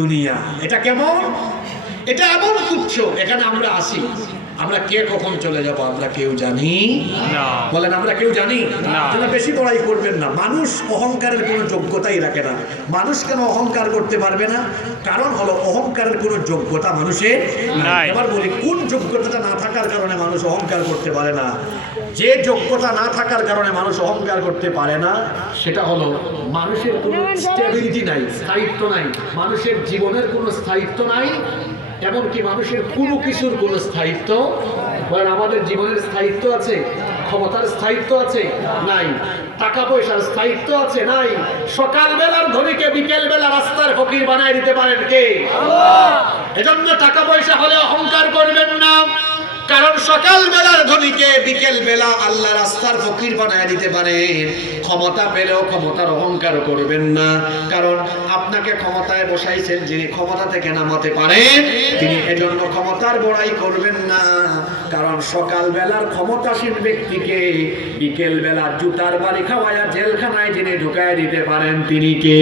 দুনিয়া। এটা কেমন? এটা এমন তুচ্ছ এখানে আমরা আসি। আমরা কে কখন চলে যাব আমরা কেউ জানি? না। বলেন আমরা কেউ জানি? না। বেশি বড়াই করবেন না। মানুষ অহংকারের কোনো যোগ্যতাই রাখে না। মানুষ কেন অহংকার করতে পারবে না? কারণ হলো অহংকারের কোনো যোগ্যতা মানুষের। এবার বলি কোন যোগ্যতাটা না থাকার কারণে মানুষ অহংকার করতে পারে না? যে যোগ্যতা না থাকার কারণে মানুষ অহংকার করতে পারে না সেটা হলো মানুষের কোনো স্টেবিলিটি নাই স্থায়িত্ব নাই। মানুষের জীবনের কোনো স্থায়িত্ব নাই এমনকি মানুষের কোনো কিছুর কোনো স্থায়িত্ব বলেন আমাদের জীবনের স্থায়িত্ব আছে, ক্ষমতার স্থায়িত্ব আছে, নাই। টাকা পয়সার স্থায়িত্ব আছে, নাই। সকালবেলার ধনীকে বিকেল বেলা রাস্তার ফকির বানায় দিতে পারেন কে? এজন্য টাকা পয়সা হলে অহংকার করবেন না। কারণ সকাল বেলার ধনীকে বিকেল বেলা আল্লাহ রাস্তার ফকির বানায় দিতে পারে ক্ষমতা পেলেও ক্ষমতার অহংকার করবেন না। কারণ আপনাকে ক্ষমতায় বসাইছেন যিনি ক্ষমতা থেকে নামাতে পারে, তিনি এজন্য ক্ষমতার বড়াই করবেন না। কারণ সকাল বেলার ক্ষমতাসীন ব্যক্তিকে বিকেল বেলা জুতার বাড়ি খাওয়ায়া জেলখানায় যিনি ঢুকায় দিতে পারেন তিনি কে?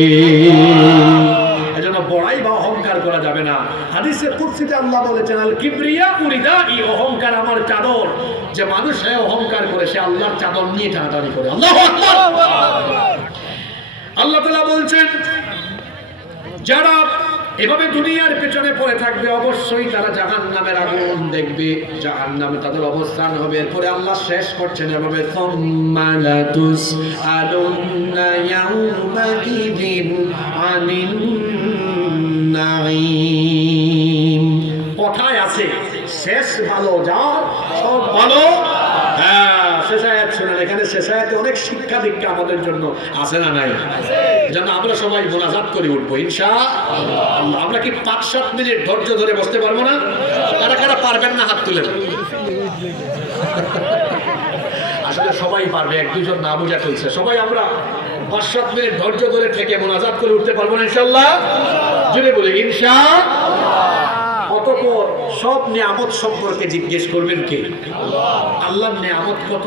এজন্য বড়াই বা অহংকার করা যাবে না। হাদিসে কুরসিতে আল্লাহ বলেছেন, আল কিবরিয়া উরিদা এই অহংকার আমার চাদর। যে মানুষ অহংকার করে, সে আল্লাহর চাদর নিয়ে টানাটানি করে। আল্লাহ আল্লাহ বলছেন যারা এভাবে দুনিয়ার পেছনে পড়ে থাকবে, অবশ্যই তারা জাহান নামের আগুন দেখবে। জাহান নামে তাদের অবস্থান হবে। এরপরে আল্লাহ শেষ করছেন এভাবে, "সুম্মা লাতুসআলুন্না ইয়াউমাইযিন আনিন কথায় আছে, শেষ ভালো যার সব ভালো। হ্যাঁ শেষ আয়াত শুনেন, এখানে শেষ আয়াতে অনেক শিক্ষা দীক্ষা আমাদের জন্য আছে না নাই? যেন আমরা সবাই মোনাজাত করে উঠবো, ইনশা। আমরা কি পাঁচ সাত মিনিট ধৈর্য ধরে বসতে পারব না? কারা কারা পারবেন না হাত তুলেন আসলে সবাই পারবে, এক দুজন না বোঝা চলছে সবাই আমরা পাঁচ সাত মিনিট ধৈর্য ধরে থেকে মোনাজাত করে উঠতে পারব না ইনশাল্লাহ যদি বলি, ইনশা অতপর সব নিয়ামত সম্পর্কে জিজ্ঞেস করবেন কে? আল্লাহর নিয়ামত কত?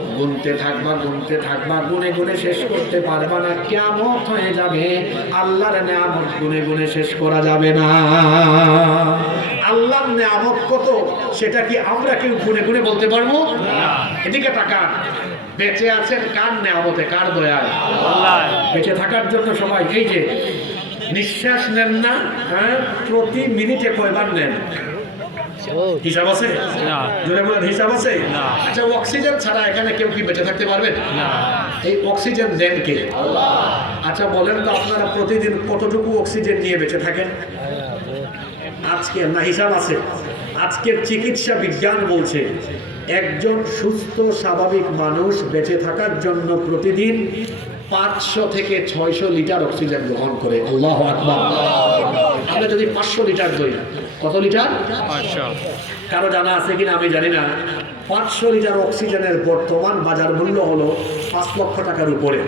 গুনতে থাকবা গুনতে থাকবা গুনে গুনে শেষ করতে পারবা না। কিয়ামত হয়ে যাবে আল্লাহর নিয়ামত গুনে গুনে শেষ করা যাবে না। আল্লাহর নিয়ামত কত সেটা কি আমরা কেউ গুনে গুনে বলতে পারব? এদিকে তাকান। বেঁচে আছেন কার নিয়ামতে কার দয়ায়? আল্লাহ। বেঁচে থাকার জন্য সবাই এই যে নিঃশ্বাস নেন না হ্যাঁ প্রতি মিনিটে কয়বার নেন? হিসাব আছে। জোরে বলেন হিসাব আছে? আচ্ছা অক্সিজেন ছাড়া এখানে কেউ কি বেঁচে থাকতে পারবেন এই অক্সিজেন দেন কে? আচ্ছা বলেন তো আপনারা প্রতিদিন কতটুকু অক্সিজেন নিয়ে বেঁচে থাকেন? আজকে না হিসাব আছে। আজকের চিকিৎসা বিজ্ঞান বলছে একজন সুস্থ স্বাভাবিক মানুষ বেঁচে থাকার জন্য প্রতিদিন পাঁচশো থেকে ছয়শো লিটার অক্সিজেন গ্রহণ করে। আল্লাহ আকবার। আমরা যদি পাঁচশো লিটার ধরি কত লিটার? কারও জানা আছে কিনা আমি জানি না। পাঁচশো লিটার অক্সিজেনের বর্তমান বাজার মূল্য হলো পাঁচ লক্ষ টাকার উপরে।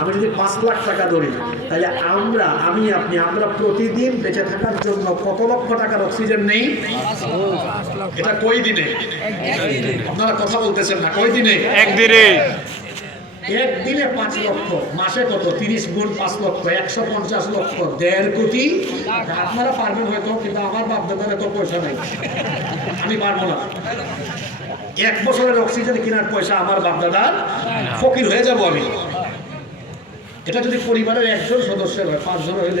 আমি যদি পাঁচ লাখ টাকা ধরি তাহলে আমরা আমি আপনি আমরা প্রতিদিন বেঁচে থাকার জন্য কত লক্ষ টাকার অক্সিজেন নেই? এটা কই দিনে আপনারা কথা বলতেছেন না কই দিনে একদিনে। একদিনে পাঁচ লক্ষ, মাসে কত? তিরিশ গুণ পাঁচ লক্ষ, একশো পঞ্চাশ লক্ষ, দেড় কোটি? আপনারা পারবেন হয়তো, কিন্তু আমার বাপ দাদার এত পয়সা নেই। আমি পারব না। এক বছরের অক্সিজেন কেনার পয়সা আমার বাপ দাদার, ফকির হয়ে যাব আমি। এটা যদি পরিবারের একজন সদস্যের হয়, পাঁচজন হইলে